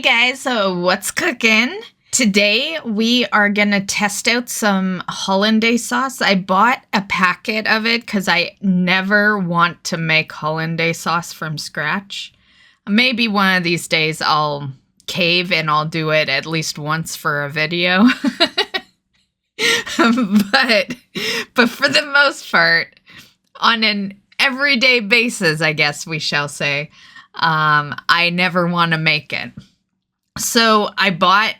Hey guys, so what's cooking? Today we are gonna test out some hollandaise sauce. I bought a packet of it because I never want to make hollandaise sauce from scratch. Maybe one of these days I'll cave and I'll do it at least once for a video. but for the most part, on an everyday basis, I guess we shall say, I never want to make it. So I bought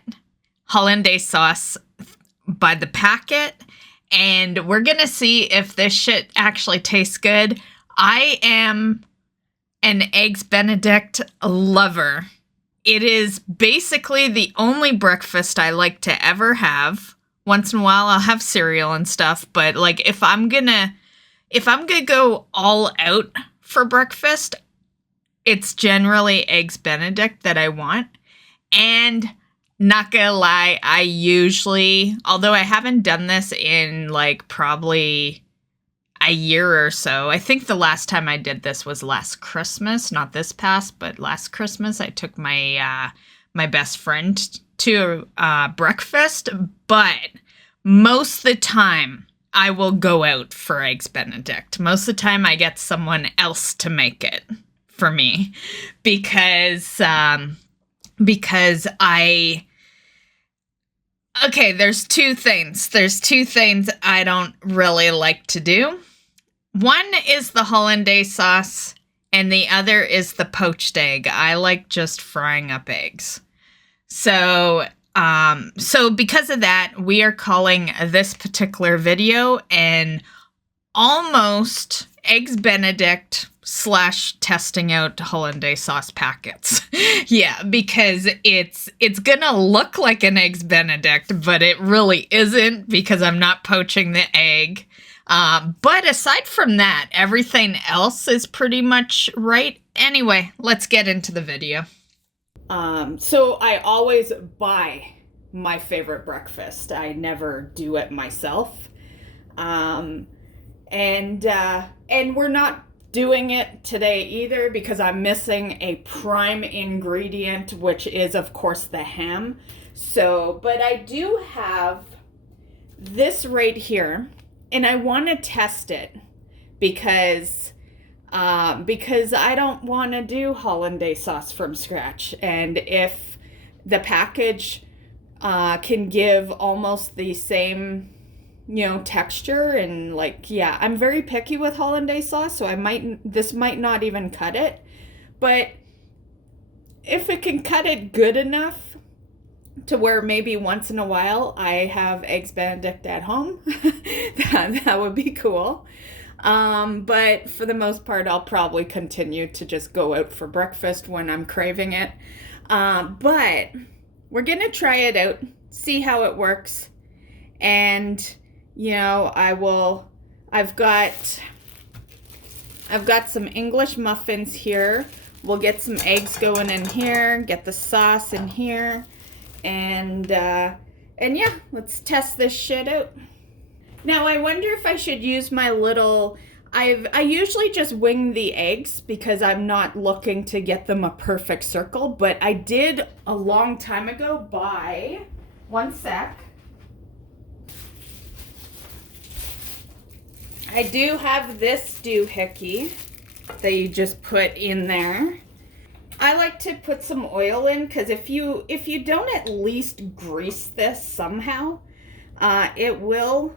hollandaise sauce by the packet, and we're gonna see if this shit actually tastes good. I am an Eggs Benedict lover. It is basically the only breakfast I like to ever have. Once in a while I'll have cereal and stuff, but like if I'm gonna go all out for breakfast, it's generally Eggs Benedict that I want. And not gonna lie, I usually, although I haven't done this in like probably a year or so, I think the last time I did this was last Christmas, not this past, but last Christmas. I took my my best friend to breakfast, but most of the time I will go out for Eggs Benedict. Most of the time I get someone else to make it for me because there's two things I don't really like to do. One is the hollandaise sauce, and the other is the poached egg. I like just frying up eggs. So because of that, we are calling this particular video an almost Eggs Benedict / testing out hollandaise sauce packets. Yeah, because it's gonna look like an Eggs Benedict, but it really isn't because I'm not poaching the egg. But aside from that, everything else is pretty much right. Anyway, let's get into the video. So I always buy my favorite breakfast. I never do it myself. And we're not doing it today either because I'm missing a prime ingredient, which is of course the ham. But I do have this right here, and I want to test it because I don't want to do hollandaise sauce from scratch. And if the package can give almost the same texture and I'm very picky with hollandaise sauce, so this might not even cut it. But if it can cut it good enough to where maybe once in a while I have Eggs Benedict at home, that would be cool. But for the most part, I'll probably continue to just go out for breakfast when I'm craving it. But we're gonna try it out, see how it works, and I've got some English muffins here. We'll get some eggs going in here, get the sauce in here, and yeah, let's test this shit out. Now, I wonder if I should use my little, I usually just wing the eggs because I'm not looking to get them a perfect circle, but I did a long time ago buy, one sec. I do have this doohickey that you just put in there. I like to put some oil in because if you don't at least grease this somehow, it will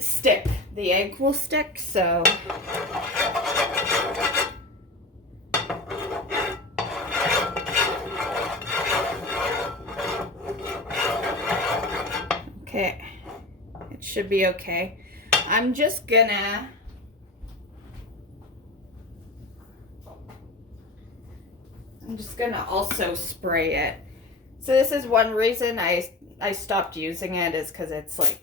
stick. The egg will stick, so okay, it should be okay. I'm just gonna also spray it. So this is one reason I stopped using it, is because it's like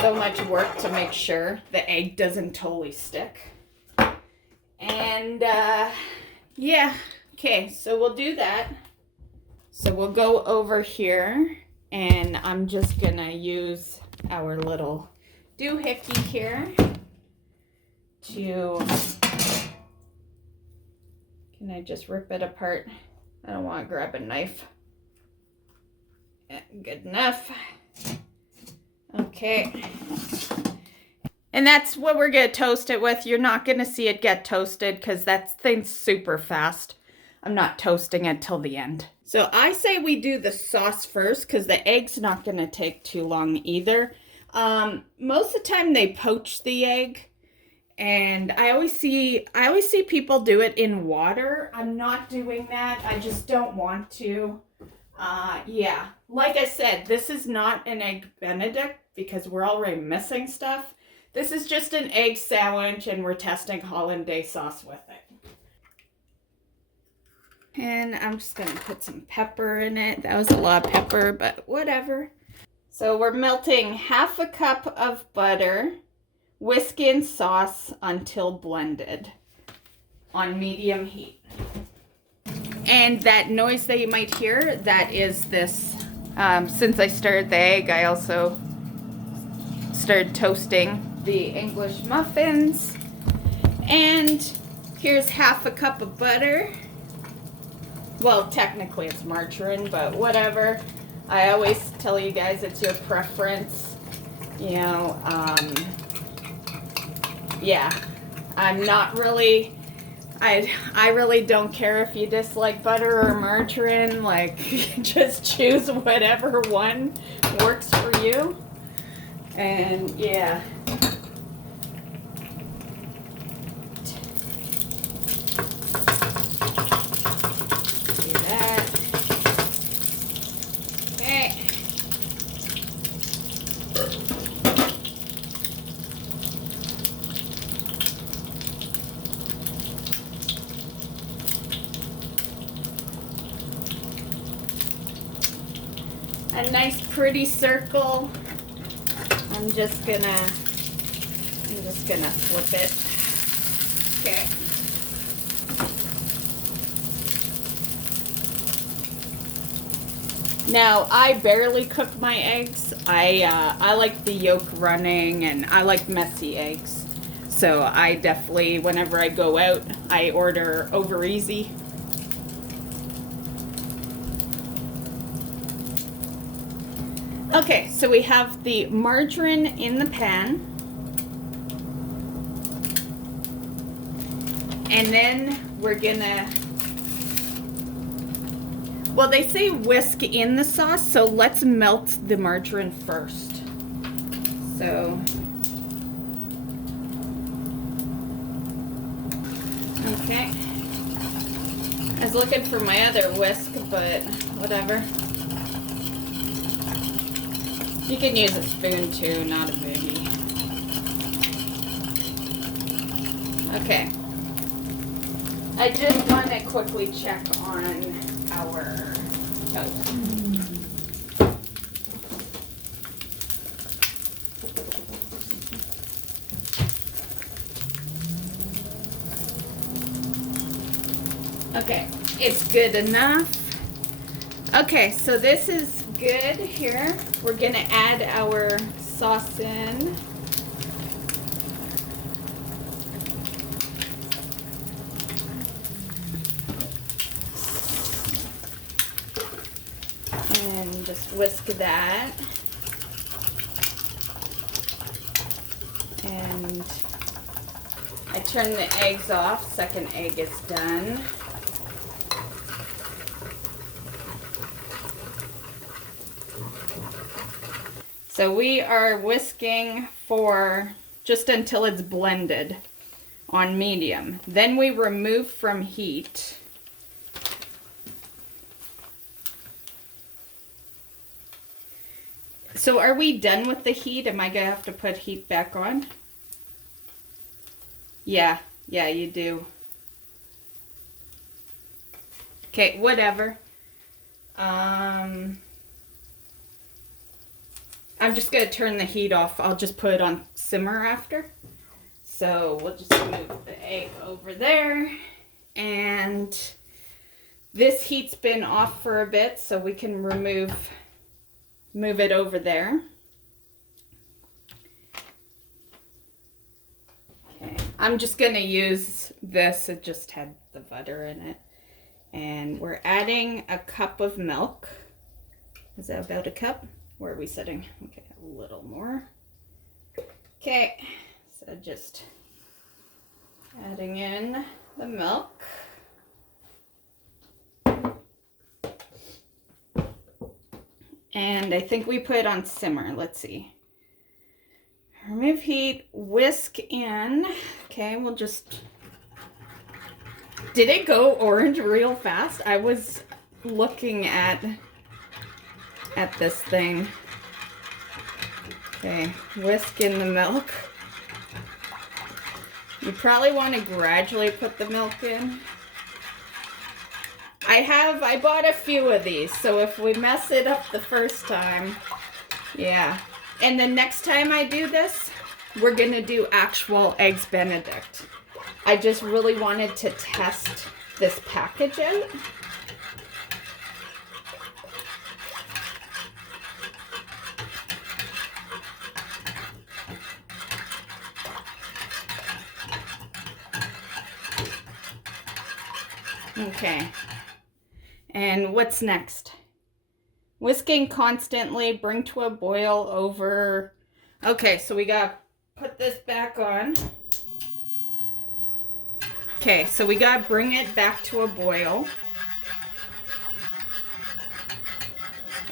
so much work to make sure the egg doesn't totally stick. And yeah, okay, so we'll do that. So we'll go over here, and I'm just gonna use our little doohickey here to Can I just rip it apart? I don't want to grab a knife. Yeah, good enough. Okay. And that's what we're going to toast it with. You're not going to see it get toasted because that thing's super fast. I'm not toasting it till the end. So I say we do the sauce first because the egg's not going to take too long either. Most of the time they poach the egg. And I always see people do it in water. I'm not doing that. I just don't want to. Yeah. Like I said, this is not an egg Benedict because we're already missing stuff. This is just an egg sandwich and we're testing hollandaise sauce with it. And I'm just going to put some pepper in it. That was a lot of pepper, but whatever. So we're melting half a cup of butter. Whisk in sauce until blended on medium heat. And that noise that you might hear, that is this. Since I stirred the egg, I also started toasting the English muffins. And here's half a cup of butter. Well, technically it's margarine, but whatever. I always tell you guys it's your preference. You know, yeah, I'm not really, I really don't care if you dislike butter or margarine. Like, just choose whatever one works for you. And yeah. Do that. Okay. A nice pretty circle. I'm just gonna flip it. Okay. Now I barely cook my eggs. I like the yolk running and I like messy eggs. So I definitely, whenever I go out, I order over easy. Okay, so we have the margarine in the pan. And then we're gonna, well, they say whisk in the sauce, so let's melt the margarine first. So, okay. I was looking for my other whisk, but whatever. You can use a spoon too, not a biggie. Okay. I just want to quickly check on our toast. Okay, it's good enough. Okay, so this is good here. We're gonna add our sauce in. And just whisk that. And I turn the eggs off. Second egg is done. So we are whisking for just until it's blended on medium. Then we remove from heat. So are we done with the heat? Am I gonna have to put heat back on? Yeah, you do. Okay, whatever. I'm just going to turn the heat off. I'll just put it on simmer after. So we'll just move the egg over there. And this heat's been off for a bit, so we can move it over there. Okay. I'm just gonna use this. It just had the butter in it. And we're adding a cup of milk. Is that about a cup? Where are we sitting? Okay, a little more. Okay, so just adding in the milk. And I think we put it on simmer. Let's see. Remove heat, whisk in. Okay, we'll just... Did it go orange real fast? I was looking at this thing. Okay, whisk in the milk. You probably want to gradually put the milk in. I bought a few of these, so if we mess it up the first time, yeah. And the next time I do this, we're gonna do actual Eggs Benedict. I just really wanted to test this package out. Okay. And what's next? Whisking constantly, bring to a boil over... Okay, so we gotta put this back on. Okay, so we gotta bring it back to a boil.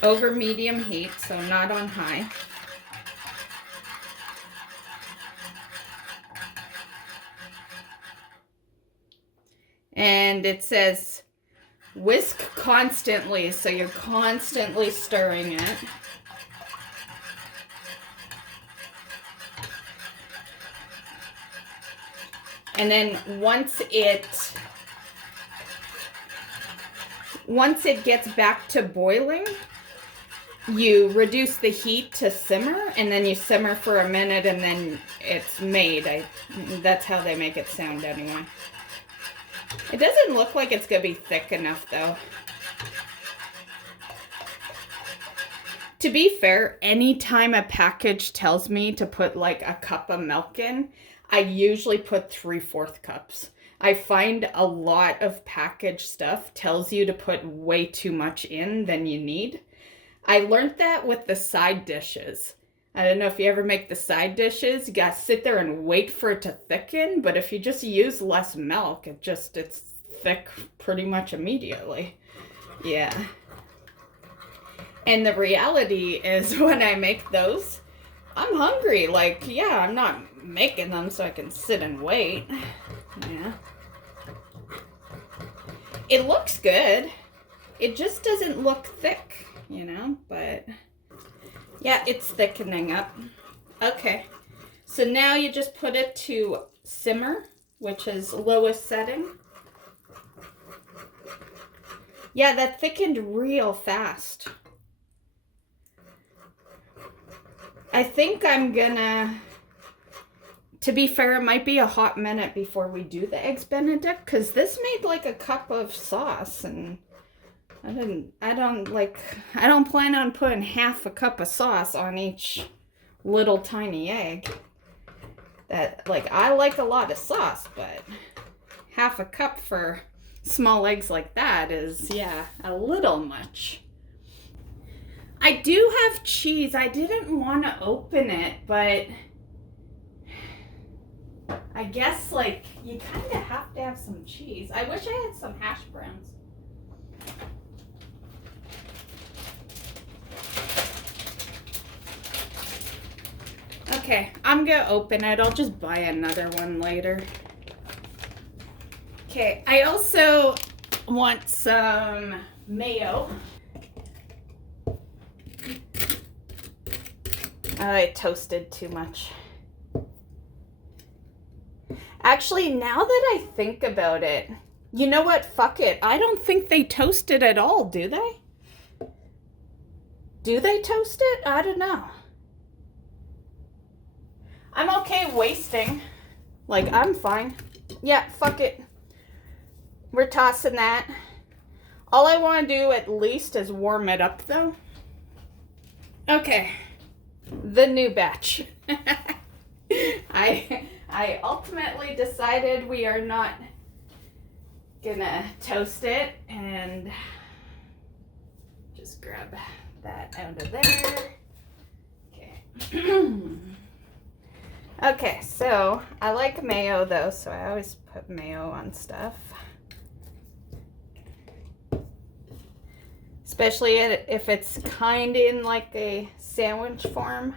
Over medium heat, so not on high. And it says whisk constantly, so you're constantly stirring it. And then once it gets back to boiling, you reduce the heat to simmer, and then you simmer for a minute, and then it's made. That's how they make it sound anyway. It doesn't look like it's gonna be thick enough though. To be fair, anytime a package tells me to put like a cup of milk in, I usually put 3/4 cups. I find a lot of packaged stuff tells you to put way too much in than you need. I learned that with the side dishes. I don't know if you ever make the side dishes, you gotta sit there and wait for it to thicken, but if you just use less milk, it's thick pretty much immediately. Yeah. And the reality is when I make those, I'm hungry. Like, yeah, I'm not making them so I can sit and wait. Yeah. It looks good. It just doesn't look thick, you know, but... Yeah, it's thickening up. Okay, so now you just put it to simmer, which is lowest setting. Yeah, that thickened real fast. I think I'm gonna... To be fair, it might be a hot minute before we do the Eggs Benedict, because this made like a cup of sauce, and... I don't plan on putting half a cup of sauce on each little tiny egg. I like a lot of sauce, but half a cup for small eggs like that is, yeah, a little much. I do have cheese. I didn't want to open it, but I guess, like, you kind of have to have some cheese. I wish I had some hash browns. Okay, I'm gonna open it. I'll just buy another one later. Okay, I also want some mayo. I toasted too much. Actually, now that I think about it, you know what? Fuck it. I don't think they toast it at all, do they? Do they toast it? I don't know. I'm okay wasting. Like, I'm fine. Yeah, fuck it. We're tossing that. All I want to do at least is warm it up, though. Okay. The new batch. I I ultimately decided we are not gonna toast it, and just grab that out of there. Okay. Okay, so I like mayo though, so I always put mayo on stuff. Especially if it's kind in like a sandwich form.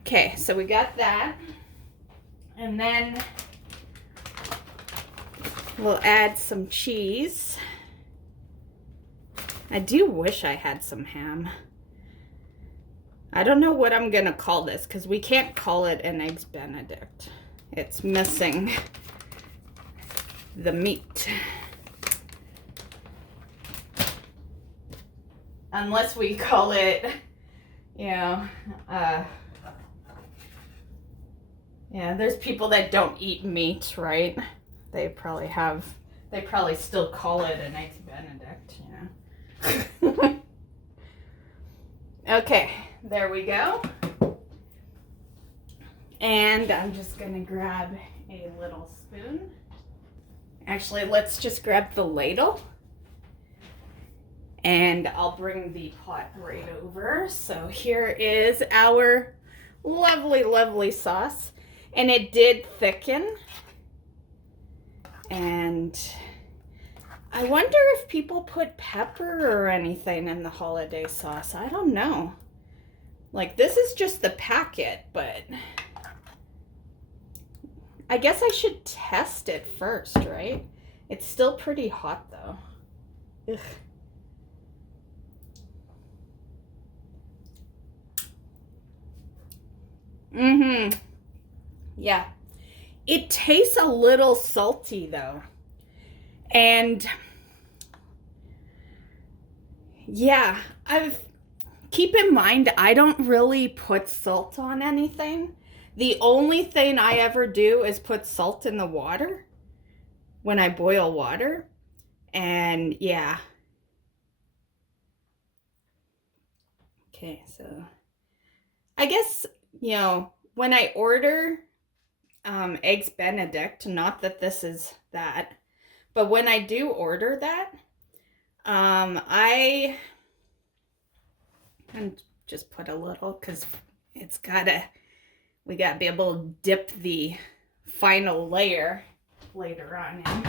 Okay, so we got that. And then we'll add some cheese. I do wish I had some ham. I don't know what I'm gonna call this because we can't call it an Eggs Benedict. It's missing the meat. Unless we call it, you know, yeah, there's people that don't eat meat, right? They probably still call it an Eggs Benedict, you know. Okay, there we go. And I'm just gonna grab a little spoon. Actually, let's just grab the ladle. And I'll bring the pot right over. So here is our lovely, lovely sauce. And it did thicken. And I wonder if people put pepper or anything in the hollandaise sauce. I don't know. Like, this is just the packet, but I guess I should test it first, right? It's still pretty hot though. Ugh. Mm-hmm. Yeah. It tastes a little salty though. And yeah, keep in mind I don't really put salt on anything. The only thing I ever do is put salt in the water when I boil water. And yeah. Okay, so I guess, you know, when I order Eggs Benedict, not that this is that, but when I do order that, I just put a little because we gotta be able to dip the final layer later on in.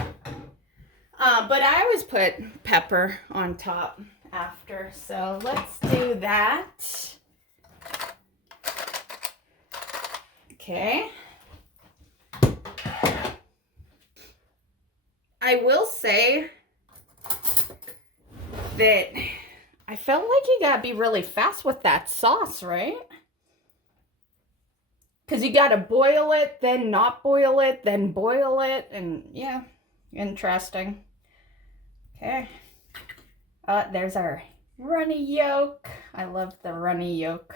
But I always put pepper on top after, so let's do that. Okay. I will say that I felt like you gotta be really fast with that sauce, right? Because you gotta boil it, then not boil it, then boil it, and yeah, interesting. Okay. There's our runny yolk. I love the runny yolk.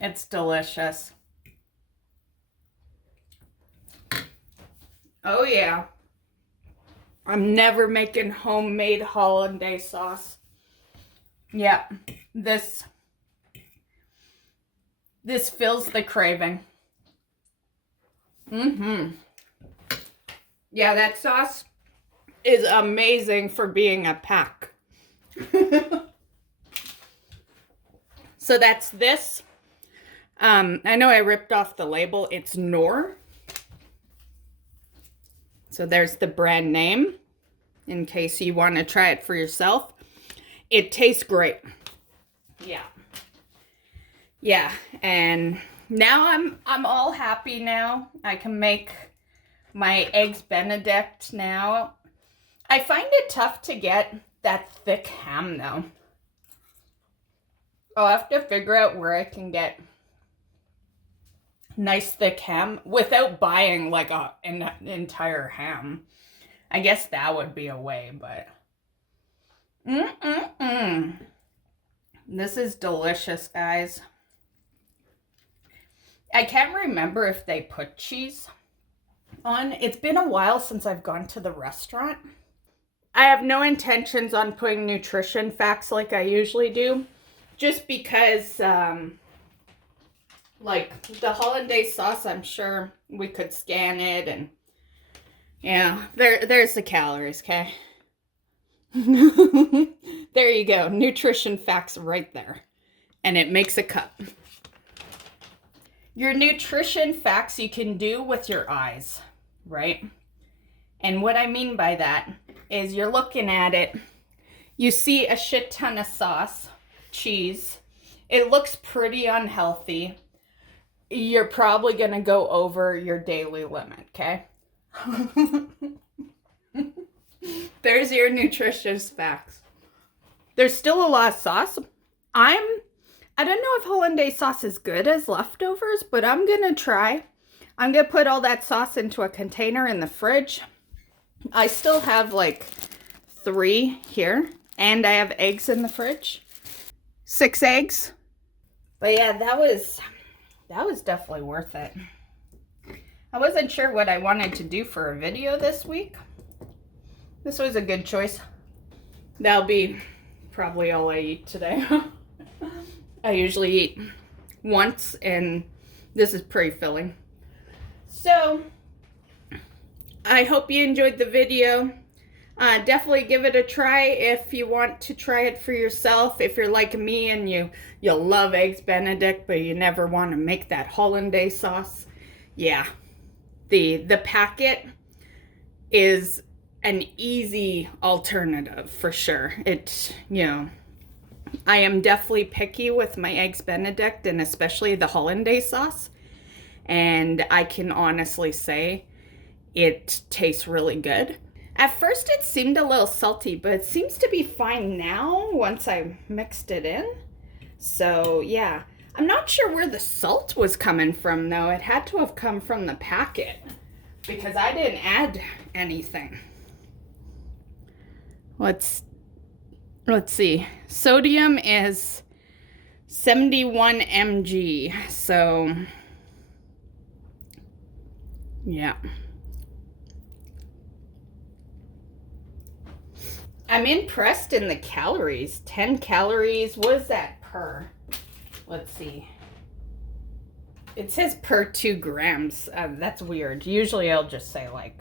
It's delicious. Oh yeah. I'm never making homemade hollandaise sauce. Yeah, this fills the craving. Yeah, that sauce is amazing for being a pack. So that's this. I know I ripped off the label. It's Knorr. So there's the brand name in case you want to try it for yourself. It tastes great. Yeah. Yeah, and now I'm all happy now. I can make my Eggs Benedict now. I find it tough to get that thick ham though. I'll have to figure out where I can get nice thick ham without buying like an entire ham. I guess that would be a way, but this is delicious, guys. I can't remember if they put cheese on. It's been a while since I've gone to the restaurant. I have no intentions on putting nutrition facts like I usually do, just because, like the hollandaise sauce, I'm sure we could scan it, and yeah, there's the calories, okay? There you go, nutrition facts right there, and it makes a cup. Your nutrition facts you can do with your eyes, right? And what I mean by that is you're looking at it, you see a shit ton of sauce, cheese, it looks pretty unhealthy. You're probably going to go over your daily limit, okay? There's your nutritious facts. There's still a lot of sauce. I don't know if hollandaise sauce is good as leftovers, but I'm going to try. I'm going to put all that sauce into a container in the fridge. I still have like 3 here, and I have eggs in the fridge. 6 eggs. But yeah, that was definitely worth it. I wasn't sure what I wanted to do for a video this week. This was a good choice. That'll be probably all I eat today. I usually eat once, and this is pretty filling. So, I hope you enjoyed the video. Definitely give it a try if you want to try it for yourself. If you're like me and you love eggs Benedict, but you never want to make that hollandaise sauce, yeah, the packet is an easy alternative for sure. It, I am definitely picky with my eggs Benedict, and especially the hollandaise sauce, and I can honestly say it tastes really good. At first it seemed a little salty, but it seems to be fine now once I mixed it in. So yeah, I'm not sure where the salt was coming from though. It had to have come from the packet because I didn't add anything. Let's see. Sodium is 71 mg. So yeah. I'm impressed in the calories. 10 calories. What is that per? Let's see. It says per 2 grams. That's weird. Usually I'll just say like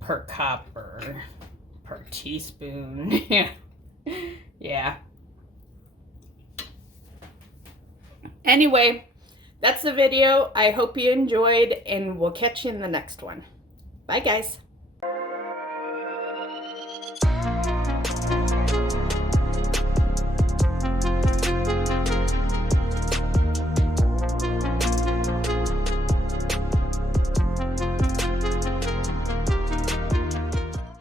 per cup or per teaspoon. Yeah. Yeah. Anyway, that's the video. I hope you enjoyed, and we'll catch you in the next one. Bye, guys.